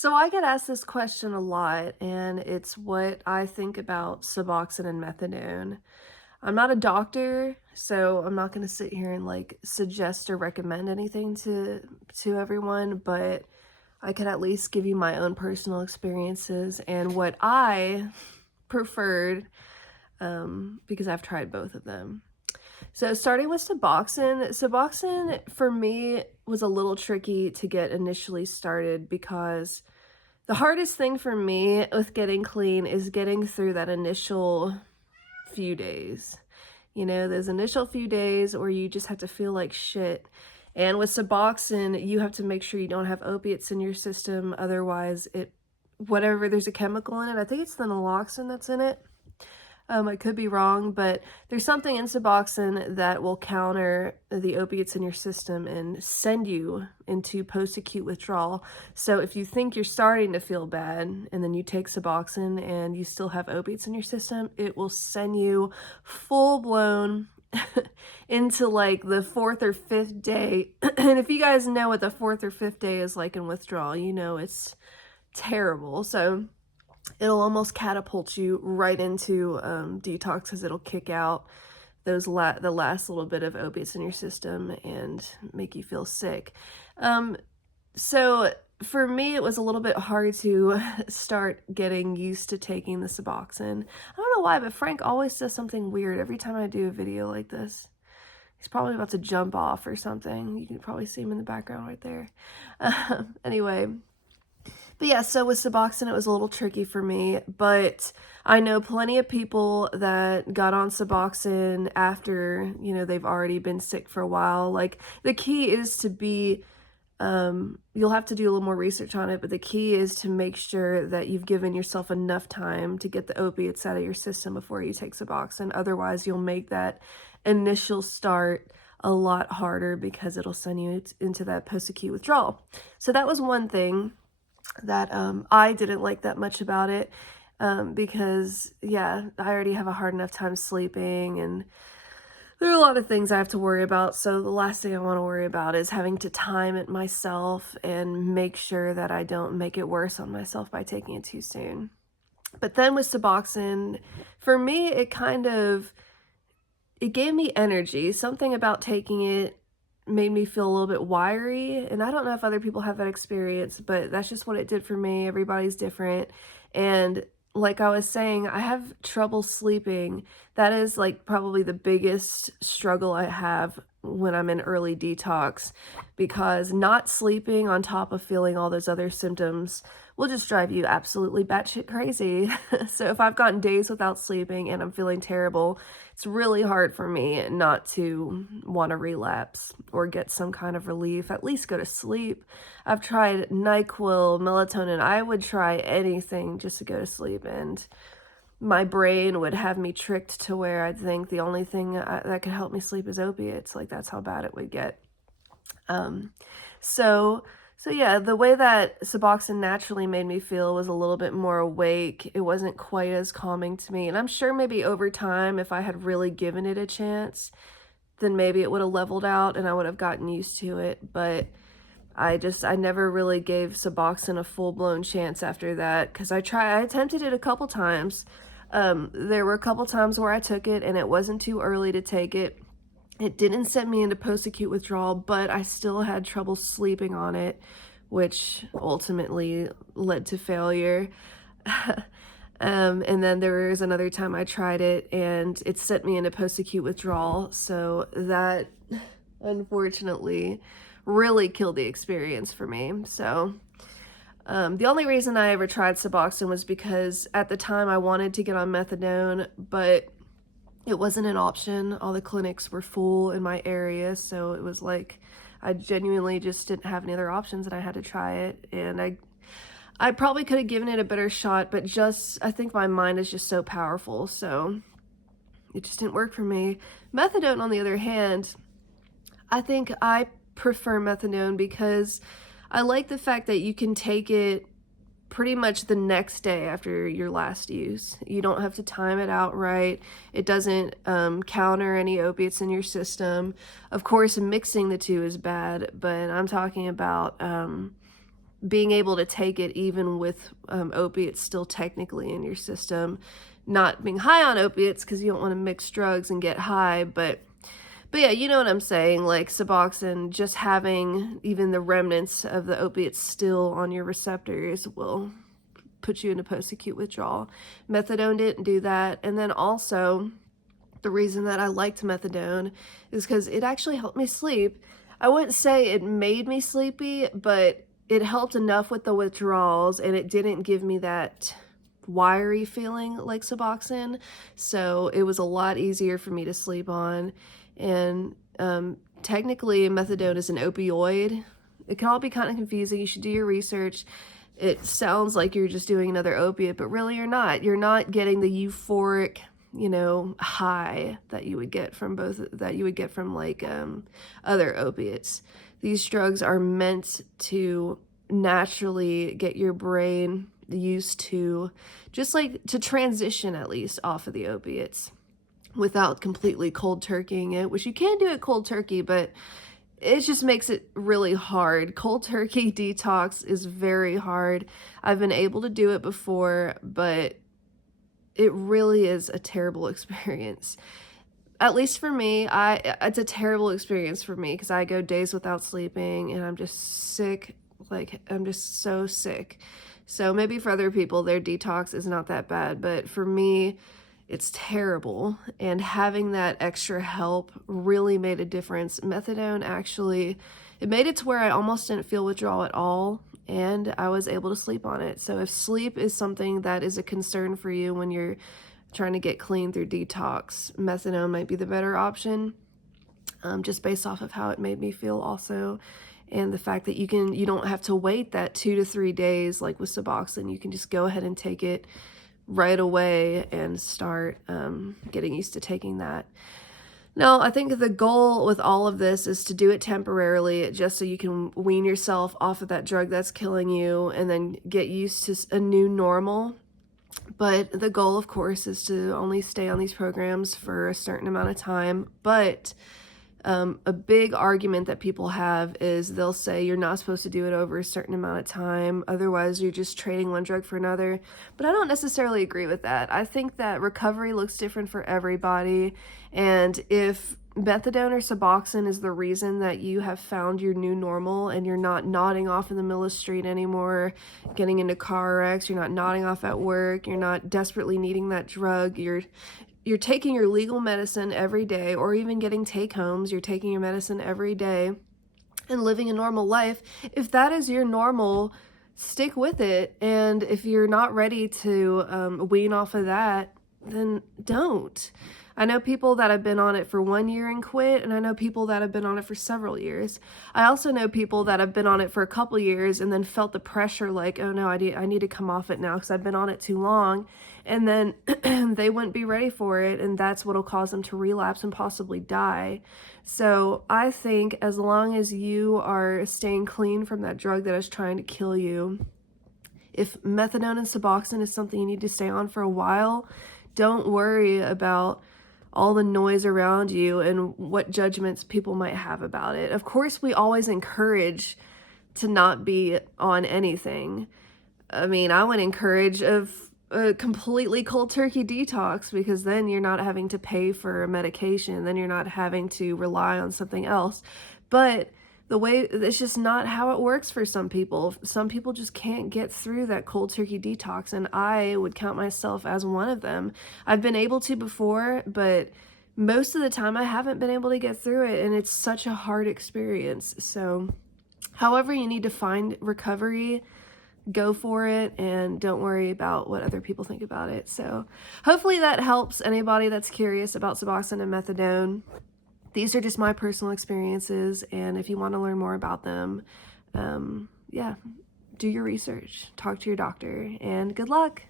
So I get asked this question a lot, and it's what I think about Suboxone and Methadone. I'm not a doctor, so I'm not going to sit here and suggest or recommend anything to everyone, but I could at least give you my own personal experiences and what I preferred, because I've tried both of them. So starting with Suboxone for me was a little tricky to get initially started because the hardest thing for me with getting clean is getting through that initial few days. You know, those initial few days where you just have to feel like shit. And with Suboxone, you have to make sure you don't have opiates in your system. Otherwise, whatever, there's a chemical in it. I think it's the naloxone that's in it. I could be wrong, but there's something in Suboxone that will counter the opiates in your system and send you into post-acute withdrawal. So if you think you're starting to feel bad and then you take Suboxone and you still have opiates in your system, it will send you full-blown into like the fourth or fifth day. And if you guys know what the fourth or fifth day is like in withdrawal, you know it's terrible. So it'll almost catapult you right into detox because it'll kick out the last little bit of opiates in your system and make you feel sick. So for me, it was a little bit hard to start getting used to taking the Suboxone. I don't know why, but Frank always does something weird every time I do a video like this. He's probably about to jump off or something. You can probably see him in the background right there. Anyway. But yeah, so with Suboxone, it was a little tricky for me, but I know plenty of people that got on Suboxone after, you know, they've already been sick for a while. Like, the key is to be, you'll have to do a little more research on it, but the key is to make sure that you've given yourself enough time to get the opiates out of your system before you take Suboxone. Otherwise, you'll make that initial start a lot harder because it'll send you into that post-acute withdrawal. So that was one thing that I didn't like that much about it, because yeah, I already have a hard enough time sleeping and there are a lot of things I have to worry about. So the last thing I want to worry about is having to time it myself and make sure that I don't make it worse on myself by taking it too soon. But then with Suboxone, for me, it gave me energy. Something about taking it made me feel a little bit wiry, and I don't know if other people have that experience, but that's just what it did for me. Everybody's different, and like I was saying, I have trouble sleeping. That is like probably the biggest struggle I have when I'm in early detox, because not sleeping on top of feeling all those other symptoms will just drive you absolutely batshit crazy. So if I've gotten days without sleeping and I'm feeling terrible, it's really hard for me not to want to relapse or get some kind of relief, at least go to sleep. I've tried NyQuil, melatonin. I would try anything just to go to sleep, and my brain would have me tricked to where I'd think the only thing that could help me sleep is opiates. Like, that's how bad it would get. So yeah, the way that Suboxone naturally made me feel was a little bit more awake. It wasn't quite as calming to me. And I'm sure maybe over time, if I had really given it a chance, then maybe it would have leveled out and I would have gotten used to it. But I never really gave Suboxone a full-blown chance after that, because I attempted it a couple times. There were a couple times where I took it and it wasn't too early to take it. It didn't send me into post-acute withdrawal, but I still had trouble sleeping on it, which ultimately led to failure. And then there was another time I tried it and it sent me into post-acute withdrawal. So that unfortunately really killed the experience for me. So the only reason I ever tried Suboxone was because at the time I wanted to get on methadone, but it wasn't an option. All the clinics were full in my area, so it was like I genuinely just didn't have any other options and I had to try it. And I probably could have given it a better shot, but I think my mind is just so powerful, so it just didn't work for me. Methadone, on the other hand, I think I prefer methadone because I like the fact that you can take it pretty much the next day after your last use. You don't have to time it out right. It doesn't counter any opiates in your system. Of course, mixing the two is bad, but I'm talking about being able to take it even with opiates still technically in your system, not being high on opiates because you don't want to mix drugs and get high, but yeah, you know what I'm saying, like Suboxone, just having even the remnants of the opiates still on your receptors will put you into post-acute withdrawal. Methadone didn't do that. And then also, the reason that I liked methadone is because it actually helped me sleep. I wouldn't say it made me sleepy, but it helped enough with the withdrawals, and it didn't give me that wiry feeling like Suboxone. So it was a lot easier for me to sleep on. And technically, methadone is an opioid. It can all be kind of confusing. You should do your research. It sounds like you're just doing another opiate, but really you're not. You're not getting the euphoric, high that you would get from like other opiates. These drugs are meant to naturally get your brain used to, just like to transition at least off of the opiates without completely cold turkeying it, which you can do it cold turkey, but it just makes it really hard. Cold turkey detox is very hard. I've been able to do it before, but it really is a terrible experience. At least for me, it's a terrible experience for me because I go days without sleeping and I'm just sick. Like, I'm just so sick. So maybe for other people, their detox is not that bad, but for me, it's terrible. And having that extra help really made a difference. Methadone actually, it made it to where I almost didn't feel withdrawal at all, and I was able to sleep on it. So if sleep is something that is a concern for you when you're trying to get clean through detox, methadone might be the better option, just based off of how it made me feel also. And the fact that you don't have to wait that 2 to 3 days like with Suboxone. You can just go ahead and take it right away and start getting used to taking that. Now, I think the goal with all of this is to do it temporarily, just so you can wean yourself off of that drug that's killing you and then get used to a new normal. But the goal, of course, is to only stay on these programs for a certain amount of time. But a big argument that people have is they'll say you're not supposed to do it over a certain amount of time, otherwise you're just trading one drug for another. But I don't necessarily agree with that. I think that recovery looks different for everybody, and if methadone or Suboxone is the reason that you have found your new normal and you're not nodding off in the middle of the street anymore, getting into car wrecks, you're not nodding off at work, you're not desperately needing that drug, you're taking your legal medicine every day, or even getting take-homes, you're taking your medicine every day and living a normal life. If that is your normal, stick with it. And if you're not ready to wean off of that, then don't. I know people that have been on it for 1 year and quit, and I know people that have been on it for several years. I also know people that have been on it for a couple years and then felt the pressure like, oh no, I need to come off it now because I've been on it too long. And then they wouldn't be ready for it, and that's what'll cause them to relapse and possibly die. So I think as long as you are staying clean from that drug that is trying to kill you, if methadone and Suboxone is something you need to stay on for a while, don't worry about all the noise around you and what judgments people might have about it. Of course, we always encourage to not be on anything. I mean, I would encourage a completely cold turkey detox, because then you're not having to pay for a medication, then you're not having to rely on something else. But it's just not how it works for some people. Some people just can't get through that cold turkey detox, and I would count myself as one of them. I've been able to before, but most of the time I haven't been able to get through it, and it's such a hard experience. So however you need to find recovery, go for it, and don't worry about what other people think about it. So hopefully that helps anybody that's curious about Suboxone and methadone. These are just my personal experiences, and if you want to learn more about them, yeah, do your research, talk to your doctor, and good luck.